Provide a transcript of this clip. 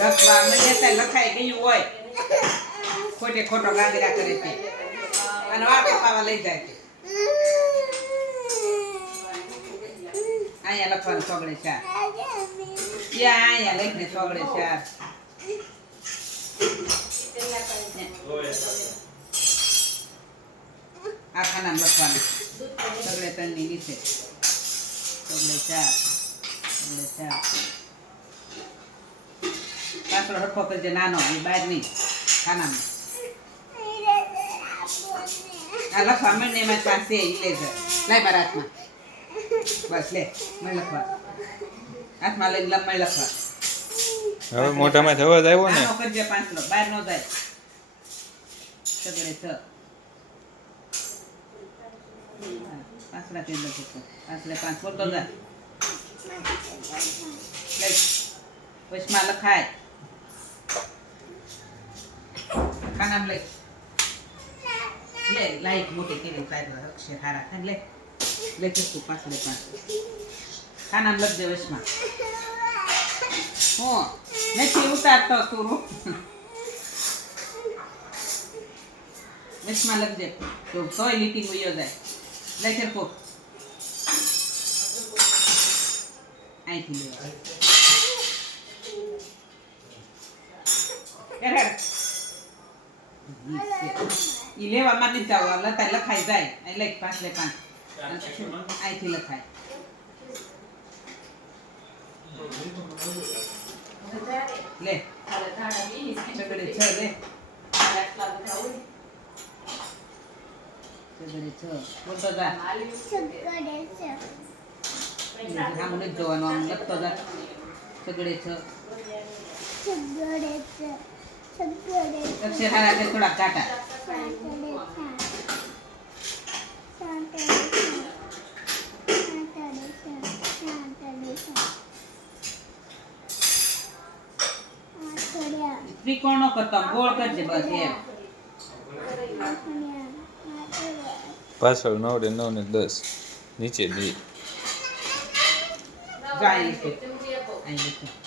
લખવા મને અત્યારે લખાઈ ગયું હોય. ખોટે ખોટો ગાગરા કરે છે. અને વાળ લઈ જાય અહીંયા લખવાનું સોગડે ચાર ત્યાં અહીંયા લખીને સોગડે ચાર આ ખાનામાં લખવાનું સગડે ત્રણની નીચે. સગડે ચાર ચાર પાછળ હરખો કરજે નાનો એ બહાર નહીં ખાનામાં. આ લખવા મને એમાં પાસે એ લે છે લાય મારા હાથમાં. બસ લે મને લખવા. હાથમાં લઈને લંબાઈ લખવા. હવે મોઢામાં જ આવ્યો ને? નાનો કરજે પાંચલો બહાર નો જાય. સગડે છ હા, પાંચડા લખો છો પાંચ બોલતો જા લે વચમાં લખાય. ખાનામાં લઈ. લે લાઈટ મોટી કરી સાહેબ અક્ષર હારા થાય. લે લે તું પાંચડે પાંચ. ખાનામાં લખજે વચમાં હું નથી ઉતારતો તું. વચમાં લખજે. તો સોય લીટી વયો જાય. લે સરખો અહીંથી લેવા ઈ લેવામાં નહીં જાવ લતા લખાઈ જાય અહીં લખ પાંચ લે પાંચ અહીંથી લખાય લે સગડે છ લે સગડે છ બોલતો જોવાનું આમ લખતો જા સગડે છ અક્ષર હારા છે થોડા કાટા ત્રિકોણ કરતા ગોળ કરજે બસ એમ. પાછળ નવ ને નવ ને દસ નીચે બે. જાય અહીં